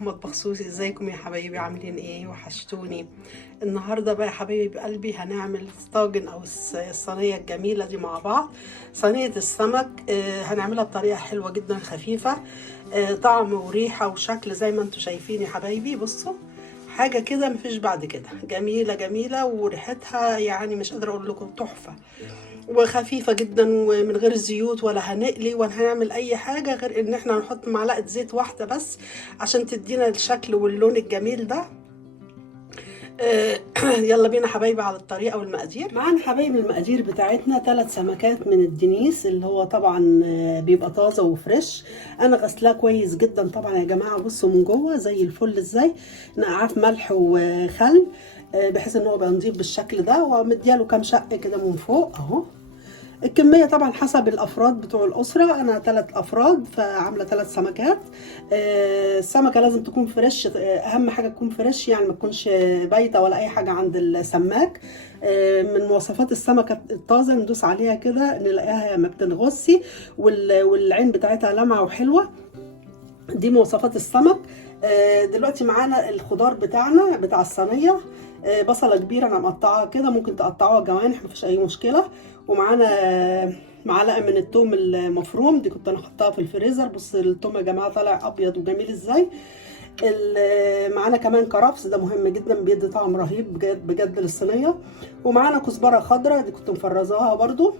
مطبخ سوسي، ازيكم يا حبايبي؟ عاملين ايه؟ وحشتوني. النهارده بقى يا حبايبي بقلبي هنعمل طاجن او الصينيه الجميله دي مع بعض. صينيه السمك هنعملها بطريقه حلوه جدا خفيفه، طعم وريحه وشكل زي ما انتم شايفين يا حبايبي. بصوا، حاجه كده مفيش بعد كده، جميله جميله وريحتها يعني مش قادره اقول لكم تحفه، وخفيفة جدا ومن غير زيوت ولا هنقلي ولا هنعمل اي حاجة غير ان احنا هنحط معلقة زيت واحدة بس عشان تدينا الشكل واللون الجميل ده. يلا بينا حبايبي على الطريقة والمقادير. معانا حبايبي المقادير بتاعتنا 3 سمكات من الدنيس اللي هو طبعا بيبقى طازة وفريش. انا غسلاه كويس جدا طبعا يا جماعة، بصوا من جوه زي الفل ازاي، نقعاه في ملح وخل بحيث ان هو يبقى نضيف بالشكل ده، ومدياله كام شق كده من فوق اهو. الكمية طبعا حسب الأفراد بتوع الأسرة، أنا 3 أفراد فعاملة 3 سمكات. السمكة لازم تكون فريش، أهم حاجة تكون فريش يعني ما تكونش بايتة ولا أي حاجة عند السماك. من مواصفات السمكة الطازة ندوس عليها كده نلاقيها ما بتنغصش، والعين بتاعتها لمعة وحلوة. دي مواصفات السمك. دلوقتي معانا الخضار بتاعنا بتاع الصينيه. بصله كبيره انا مقطعاها كده، ممكن تقطعوها جوانح مفيش اي مشكله. ومعانا معلقه من الثوم المفروم، دي كنت انا حطاها في الفريزر. بص الثوم يا جماعه طالع ابيض وجميل ازاي. معانا كمان كرفس، ده مهم جدا بيدي طعم رهيب بجد بجد للصينيه. ومعانا كزبره خضراء دي كنت مفرزاها برضو.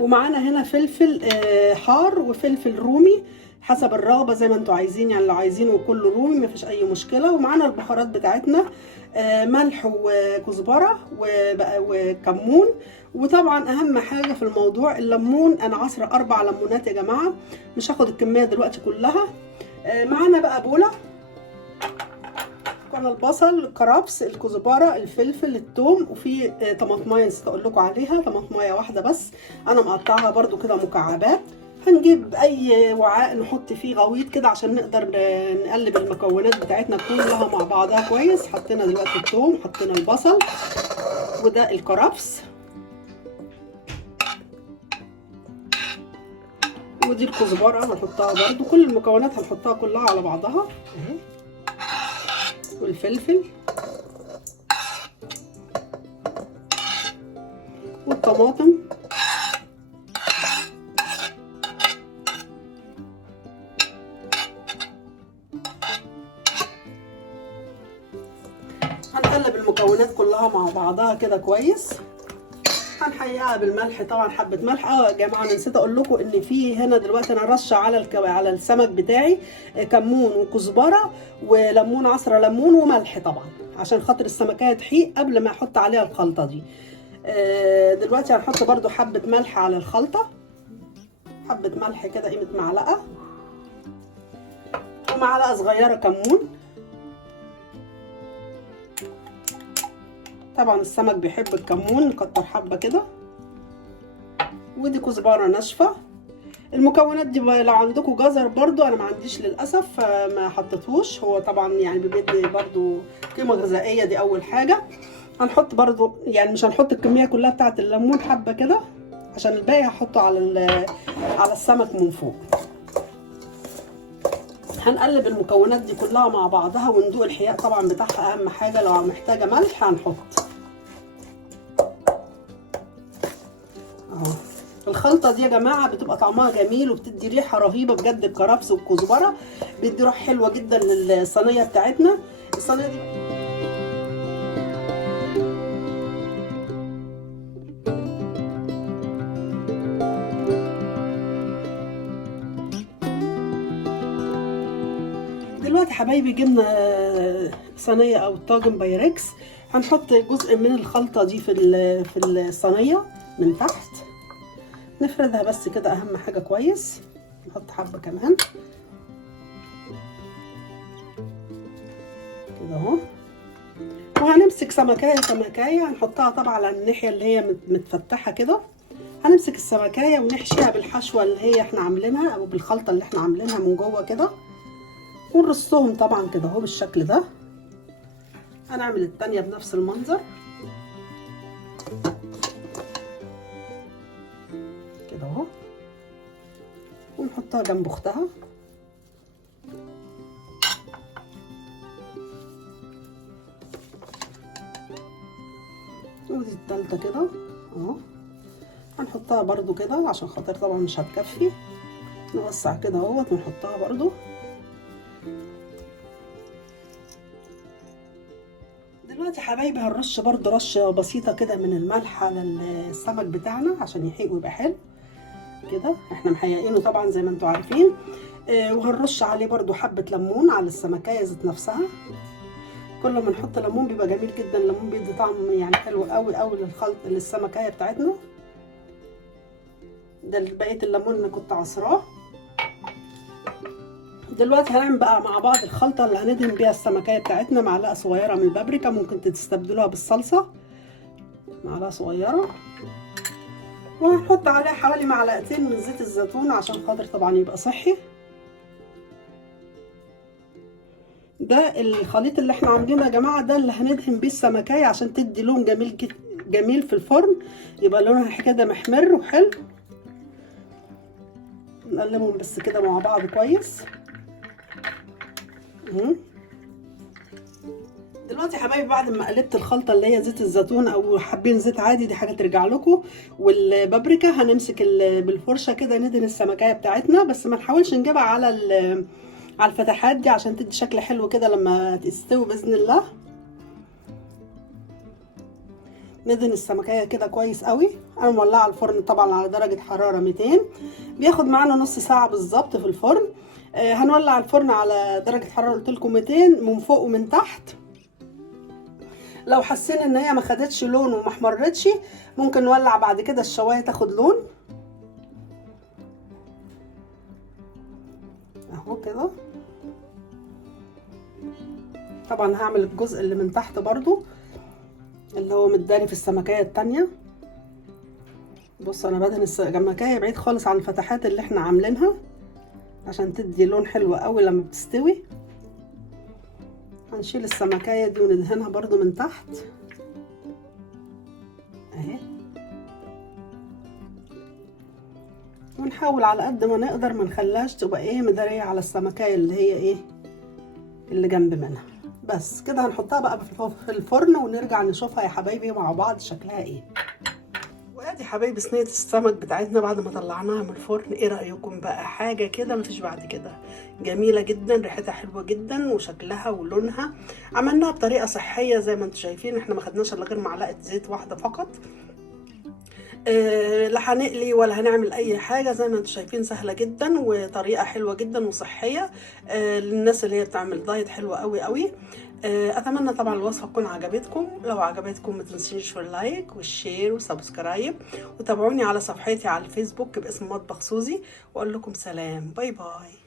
ومعانا هنا فلفل حار وفلفل رومي حسب الرغبه زي ما انتوا عايزين، يعني لو عايزينه كله رومي مفيش اي مشكله. ومعانا البهارات بتاعتنا ملح وكزبره وكمون. وطبعا اهم حاجه في الموضوع الليمون، انا عصره 4 ليمونات يا جماعه، مش هاخد الكميه دلوقتي كلها. معانا بقى بوله، كان البصل، الكرفس، الكزبره، الفلفل، الثوم، وفي طماطمايه نسيت اقول لكم عليها، طماطمايه واحده بس انا مقطعها برده كده مكعبات. هنجيب اي وعاء نحط فيه غويط كده عشان نقدر نقلب المكونات بتاعتنا كلها مع بعضها كويس. حطينا دلوقتي الثوم، حطينا البصل، وده الكرفس، ودي الكزبره هنحطها برده. كل المكونات هنحطها كلها على بعضها اهي، والفلفل والطماطم. هنقلب المكونات كلها مع بعضها كده كويس. هنحيقها بالملح طبعا، حبه ملح. يا جماعه انا نسيت اقول لكم ان في هنا دلوقتي انا رشه على السمك بتاعي كمون وكزبره وليمون، عصره ليمون وملح طبعا عشان خاطر السمكيه تحيق قبل ما احط عليها الخلطه دي. دلوقتي هنحط برده حبه ملح على الخلطه، حبه ملح كده قيمه معلقه، ومعلقه صغيره كمون. طبعا السمك بيحب الكمون، نكتر حبه كده. ودي كزبره ناشفه. المكونات دي لو عندكم جزر برضو، انا ما عنديش للاسف فما حطيتهوش، هو طبعا يعني بيدي برضو قيمه غذائيه. دي اول حاجه. هنحط برضو يعني مش هنحط الكميه كلها بتاعه الليمون، حبه كده عشان الباقي هحطه على السمك من فوق. هنقلب المكونات دي كلها مع بعضها وندوق الحياء طبعا بتاعها، اهم حاجه. لو محتاجه ملح هنحط اهو. الخلطه دي يا جماعه بتبقى طعمها جميل وبتدي ريحه رهيبه بجد. الكرفس والكزبره بيدي روح حلوه جدا للصينيه بتاعتنا. الصينيه دي دلوقتي حبايبي جبنا صينيه او طاجن بايركس. هنحط جزء من الخلطه دي في الصينيه من تحت، نفردها بس كده اهم حاجه كويس. نحط حبه كمان كده اهو. وهنمسك سمكايه سمكايه هنحطها طبعا على الناحيه اللي هي متفتحه كده. هنمسك السمكايه ونحشيها بالحشوه اللي هي احنا عاملينها او بالخلطه اللي احنا عاملينها من جوه كده، ونرصهم طبعا كده اهو بالشكل ده. هنعمل التانية بنفس المنظر كده اهو، ونحطها جنب اختها. ودي التالتة كده اهو، هنحطها برضو كده عشان خاطر طبعا مش هتكفي، نوسع كده اهوت ونحطها برضو. دلوقتي حبايبي هنرش برضو رشه بسيطه كده من الملح على السمك بتاعنا عشان يحيق ويبقى حلو كده. احنا محيقينه طبعا زي ما انتوا عارفين. وهنرش عليه برضو حبه ليمون على السمكيه ذات نفسها. كل ما نحط ليمون بيبقى جميل جدا، الليمون بيدي طعم يعني حلو قوي قوي للخلط للسمكيه بتاعتنا. ده بقيه الليمون اللي كنت عصراه. دلوقتي هنعمل بقى مع بعض الخلطه اللي هندهن بيها السمكيه بتاعتنا. معلقه صغيره من البابريكا، ممكن تستبدلوها بالصلصه، معلقه صغيره. وهنحط عليها حوالي معلقتين من زيت الزيتون عشان خاطر طبعا يبقى صحي. ده الخليط اللي احنا عاملينه يا جماعه، ده اللي هندهن بيه السمكيه عشان تدي لون جميل في الفرن، يبقى لونها كده محمر وحلو. نقلبهم بس كده مع بعض كويس. دلوقتي يا حبايبي بعد ما قلبت الخلطه اللي هي زيت الزيتون او حابين زيت عادي، دي حاجه ترجع لكم، والبابريكا، هنمسك بالفرشه كده ندهن السمكيه بتاعتنا، بس ما نحاولش نجيبها على الفتحات دي عشان تدي شكل حلو كده لما تستوي باذن الله. ندهن السمكيه كده كويس قوي. انا مولعه الفرن طبعا على درجه حراره 200، بياخد معانا نص ساعه بالظبط في الفرن. هنولع الفرن على درجه حراره قلت لكم 200 من فوق ومن تحت. لو حسينا ان هي ما خدتش لون وما احمرتش، ممكن نولع بعد كده الشوايه تاخد لون اهو كده. طبعا هعمل الجزء اللي من تحت برضو اللي هو متداري في السمكيه التانية. بص انا بدهن السمكيه بعيد خالص عن الفتحات اللي احنا عاملينها عشان تدي لون حلو قوي لما بتستوي. هنشيل السمكيه دي وندهنها برضو من تحت اهي، ونحاول على قد ما نقدر ما نخليهاش تبقى ايه مداريه على السمكيه اللي هي ايه اللي جنب منها. بس كده هنحطها بقى في الفرن ونرجع نشوفها يا حبايبي مع بعض شكلها ايه. وادي حبايبي صينيه السمك بتاعتنا بعد ما طلعناها من الفرن. ايه رايكم بقى؟ حاجه كده مفيش بعد كده، جميله جدا، ريحتها حلوه جدا وشكلها ولونها. عملناها بطريقه صحيه زي ما انتم شايفين، احنا ما خدناش الا غير معلقه زيت واحده فقط. لا هنقلي ولا هنعمل اي حاجه، زي ما انتم شايفين سهله جدا وطريقه حلوه جدا وصحيه للناس اللي هي بتعمل دايت حلوه قوي قوي. اتمنى طبعا الوصفه تكون عجبتكم. لو عجبتكم ما تنسوش اللايك والشير وسبسكرايب، وتابعوني على صفحتي على الفيسبوك باسم مطبخ سوزي، واقول لكم سلام، باي باي.